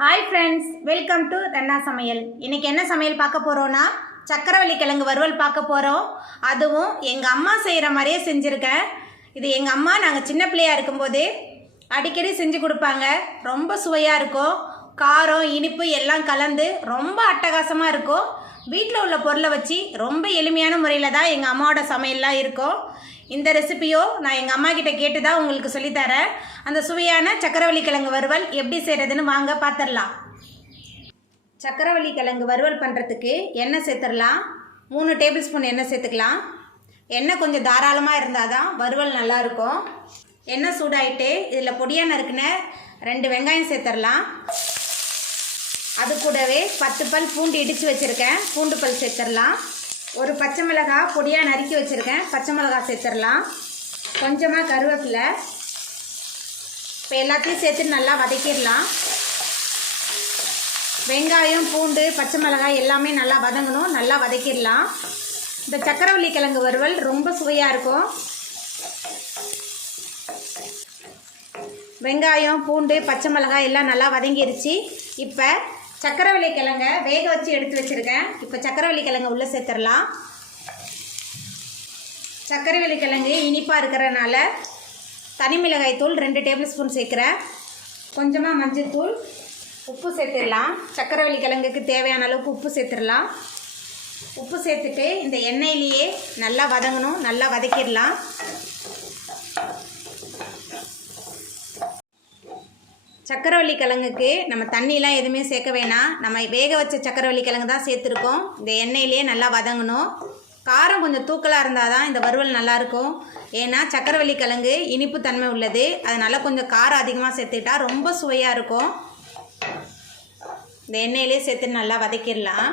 Hi friends, welcome to ரண்ணா சமையல். இன்றைக்கி என்ன சமையல் பார்க்க போகிறோன்னா சக்கரவள்ளி கிழங்கு வறுவல் பார்க்க போகிறோம். அதுவும் எங்கள் அம்மா செய்கிற மாதிரியே செஞ்சுருக்கேன். இது எங்கள் அம்மா நாங்கள் சின்ன பிள்ளையாக இருக்கும்போது அடிக்கடி செஞ்சு கொடுப்பாங்க. ரொம்ப சுவையாக இருக்கும். காரம் இனிப்பு எல்லாம் கலந்து ரொம்ப அட்டகாசமாக இருக்கும். வீட்டில் உள்ள பொருளை வச்சு ரொம்ப எளிமையான முறையில் தான் எங்கள் அம்மாவோட சமையல்லாம் இருக்கும். இந்த ரெசிபியோ நான் எங்கள் அம்மா கிட்ட கேட்டு தான் உங்களுக்கு சொல்லித்தரேன். அந்த சுவையான சக்கரவள்ளி கிழங்கு வறுவல் எப்படி செய்கிறதுன்னு வாங்க பார்த்துடலாம். சக்கரவள்ளி கிழங்கு வறுவல் பண்ணுறதுக்கு எண்ணெய் சேர்த்துடலாம். 3 டேபிள் ஸ்பூன் எண்ணெய் சேர்த்துக்கலாம். எண்ணெய் கொஞ்சம் தாராளமாக இருந்தால் தான் வறுவல் நல்லாயிருக்கும். எண்ணெய் சூடாயிட்டு இதில் பொடியாக நறுக்குன 2 வெங்காயம் சேர்த்துடலாம். அது கூடவே 10 பல் பூண்டு இடித்து வச்சுருக்கேன், பூண்டு பல் சேர்த்துடலாம். ஒரு பச்சை மிளகாய் பொடியாக நறுக்கி வச்சுருக்கேன், பச்சை மிளகாய் சேர்த்துடலாம். கொஞ்சமாக கருவேப்பிலை. இப்போ எல்லாத்தையும் சேர்த்து நல்லா வதக்கிடலாம். வெங்காயம் பூண்டு பச்சை மிளகாய் எல்லாமே நல்லா வதங்கணும், நல்லா வதக்கிடலாம். இந்த சக்கரவள்ளி கிழங்கு வறுவல் ரொம்ப சுவையாக இருக்கும். வெங்காயம் பூண்டு பச்சை மிளகாய் எல்லாம் நல்லா வதங்கிருச்சு. இப்போ சக்கரவள்ளி கிழங்க வேக வச்சு எடுத்து வச்சுருக்கேன். இப்போ சக்கரவள்ளி கிழங்கு உள்ளே சேர்த்துடலாம். சக்கரவள்ளி கிழங்கு இனிப்பாக இருக்கிறனால தனி மிளகாய் தூள் 2 டேபிள் ஸ்பூன் சேர்க்குறேன். கொஞ்சமாக மஞ்சள் தூள், உப்பு சேர்த்துடலாம். சக்கரவள்ளி கிழங்குக்கு தேவையான அளவுக்கு உப்பு சேர்த்துடலாம். உப்பு சேர்த்துட்டு இந்த எண்ணெயிலேயே நல்லா வதங்கணும், நல்லா வதக்கிடலாம். சக்கரவள்ளி கிழங்குக்கு நம்ம தண்ணியெலாம் எதுவுமே சேர்க்க வேணாம். நம்ம வேக வச்ச சக்கரவள்ளி கிழங்கு தான் சேர்த்துருக்கோம். இந்த எண்ணெயிலே நல்லா வதங்கணும். காரம் கொஞ்சம் தூக்கலாக இருந்தால் தான் இந்த வறுவல் நல்லாயிருக்கும். ஏன்னா சக்கரவள்ளி கிழங்கு இனிப்பு தன்மை உள்ளது. அதனால் கொஞ்சம் காரம் அதிகமாக சேர்த்துக்கிட்டா ரொம்ப சுவையாக இருக்கும். இந்த எண்ணெயிலே சேர்த்து நல்லா வதக்கிடலாம்.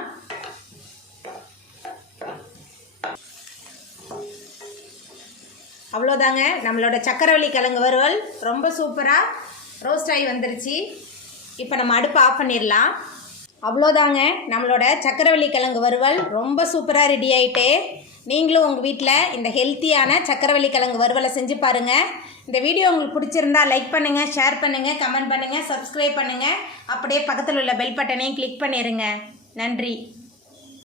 அவ்வளோதாங்க, நம்மளோட சக்கரவள்ளி கிழங்கு வறுவல் ரொம்ப சூப்பராக ரோஸ்ட் ஆகி வந்துருச்சு. இப்போ நம்ம அடுப்பை ஆஃப் பண்ணிடலாம். அவ்வளோதாங்க, நம்மளோட சக்கரவள்ளி கிழங்கு வறுவல் ரொம்ப சூப்பராக ரெடி ஆகிட்டு. நீங்களும் உங்கள் வீட்டில் இந்த ஹெல்த்தியான சக்கரவள்ளி கிழங்கு வறுவலை செஞ்சு பாருங்கள். இந்த வீடியோ உங்களுக்கு பிடிச்சிருந்தா லைக் பண்ணுங்கள், ஷேர் பண்ணுங்கள், கமெண்ட் பண்ணுங்கள், சப்ஸ்கிரைப் பண்ணுங்கள். அப்படியே பக்கத்தில் உள்ள பெல் பட்டனையும் கிளிக் பண்ணிடுங்க. நன்றி.